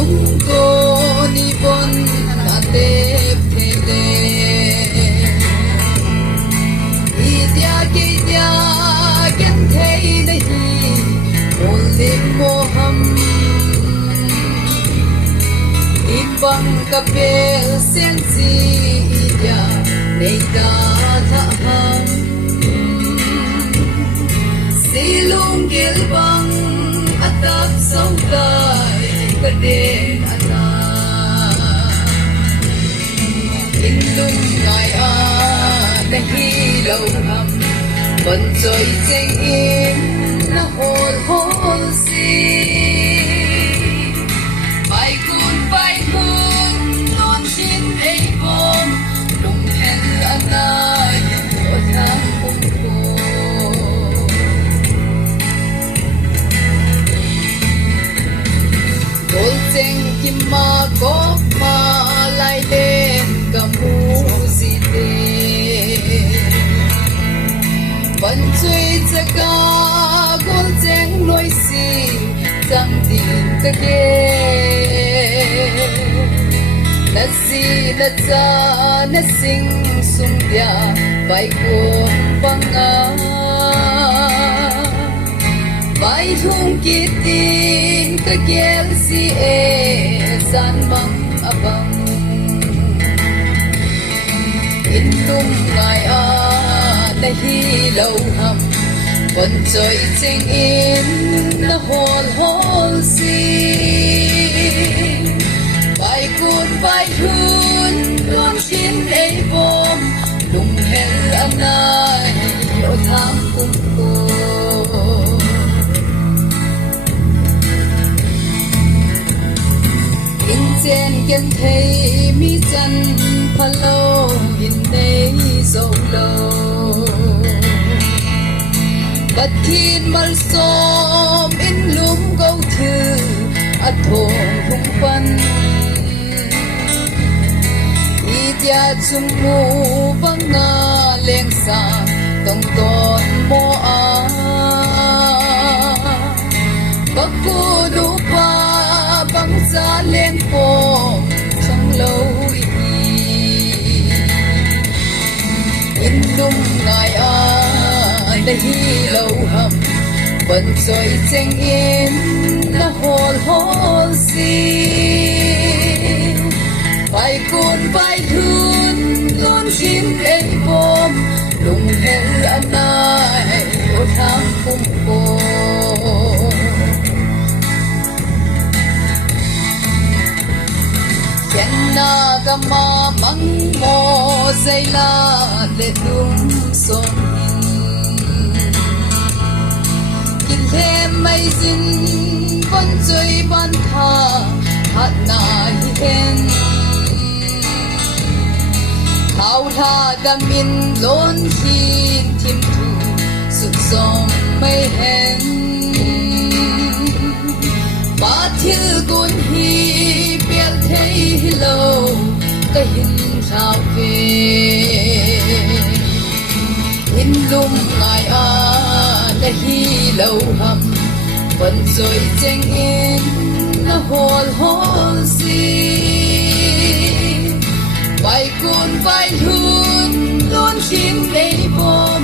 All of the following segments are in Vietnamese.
sung ko ni bon na te phele idia ki dia ken thei nahi only moham ibang kapel sensi idia nei da tha ham silung gilbang atap sautai kadeng ana indung ngai a nahi lâu ham bận rồi chênh im na hồn hồn si bài hương non chín ấy vôm lùng hẹn ana ở tháng cùng cô đôi chênh kim ma có ma lại lên cầm mu gì thế bận chơi cha ca gol chênh lối xì chẳng tin ta ghê na si na cha na sing sung dia bài cuồng băng á bài thung kỳ tin ta ghé si e san băng abang in tung ngai a nahi lâu ham bận chơi chênh in na hồn hồn si bài hương luôn chín ấy vôm lùng hẹn anh ai ở tháng cùng cô in trên kiên thấy mi chân pha lâu in đây dấu lâu bật thiên mal xóm in lúm câu thư at thong hung pan idia chung mu bang na leng sa tong ton mo a baku du pa bang sa leng po sang lâu in lum ngai a nahi lâu ham bận rồi chênh in na hồn hồn si bài hương luôn chín ấy vôm lùng hẹn anh ai ở tháng cùng cô chen na gama mang mo dây la lệ đúng son thêm mây dinh con chơi ban tha hát na hiền thao tha đam min lon hin tim thu sụt sông mây hen ba thiêu côn hi bel thấy lâu cái hình thao về in lum ngài a nahi lâu ham bận rồi chênh in na hồn hồn si bài hương luôn chín ấy vôm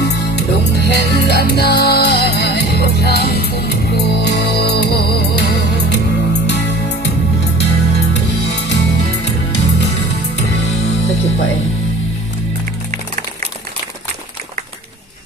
lùng hẹn anh ai ở tháng cùng cô Thank you,